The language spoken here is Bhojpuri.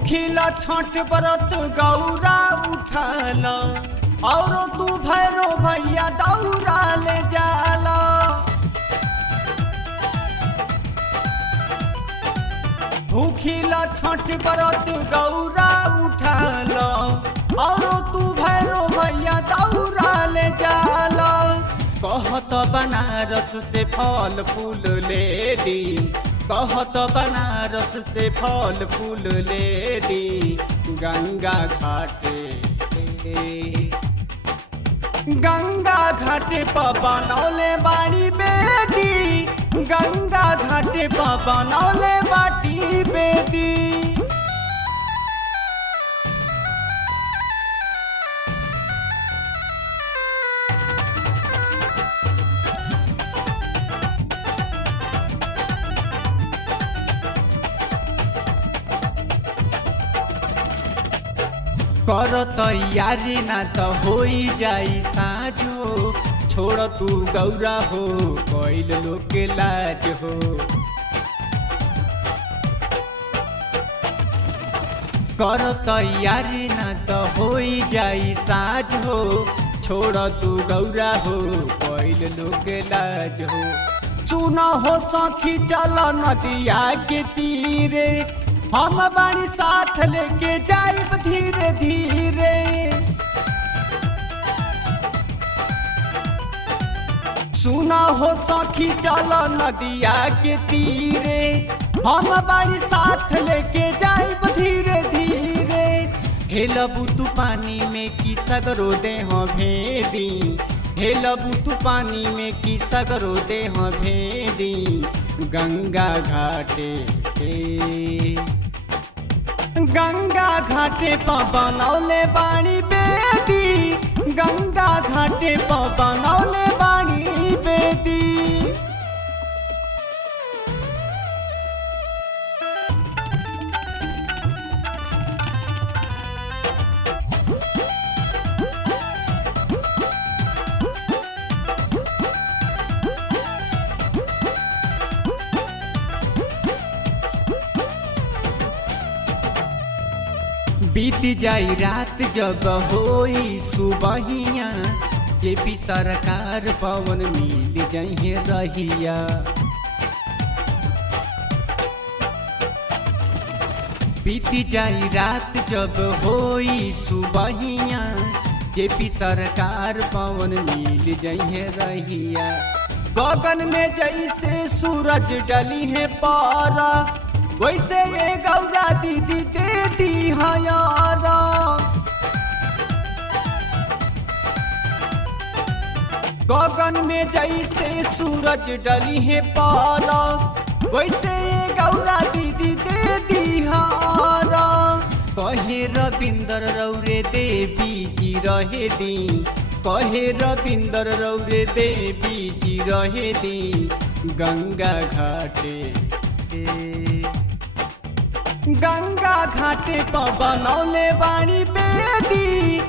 भूखिला छठ व्रत गौरा उठाल और तू भैरो भैया दौरा ले जाला। भूखिला छठ व्रत गौरा उठाल और तू भैरो भैया दौरा ले जाला। कहत बनारस से फल फूल ले दी, कहत बनारस से फल फूल ले दी। गंगा घाटे गंगा घाटे पर बनौले बाड़ी बेदी, गंगा घाटे पर बनौले बाटी बेदी। कर तैयारी ना तो होई जाई साँझो, छोड़ तू गौरा हो कोइल लोग के लाज हो। कर तैयारी ना तो होई जाई साँझ हो, छोड़ तू गौरा हो कोइल लोग के लाज हो। सुना हो सखी चल नदिया के तीरे, हम बानी साथ लेके जाइब धीरे धीरे। सुना हो सखी चल नदिया के तीरे, हम बानी साथ लेके जाइब धीरे धीरे। हेलबू तू पानी में की सगरो देह भेदी, हेलबू तू पानी में की सगरो देह भेदी। गंगा घाटे गंगा घाटे पर बनौले बाणी बेदी, गंगा घाटे पर बनौले बाणी बेदी। बीत जाई रात जब होई सुबहिया, जेपी सरकार पवन मिल जइहे रहिया। बीत जाई रात जब होई सुबहिया, जेपी सरकार पवन मिल जइहे रहिया। गगन में जैसे सूरज डली है पारा, वैसे ये गौरा दीदी दे दी हयारा। गगन में जैसे सूरज डली है पारा, वैसे ये गौरा दीदी दे दी हयारा। कहे रविंदर रौरे देवी जी रहे दी, कहे रविंदर रौरे देवी जी रहे दी। गंगा घाटे गंगा घाटे पर बनौले बाणी बेदी,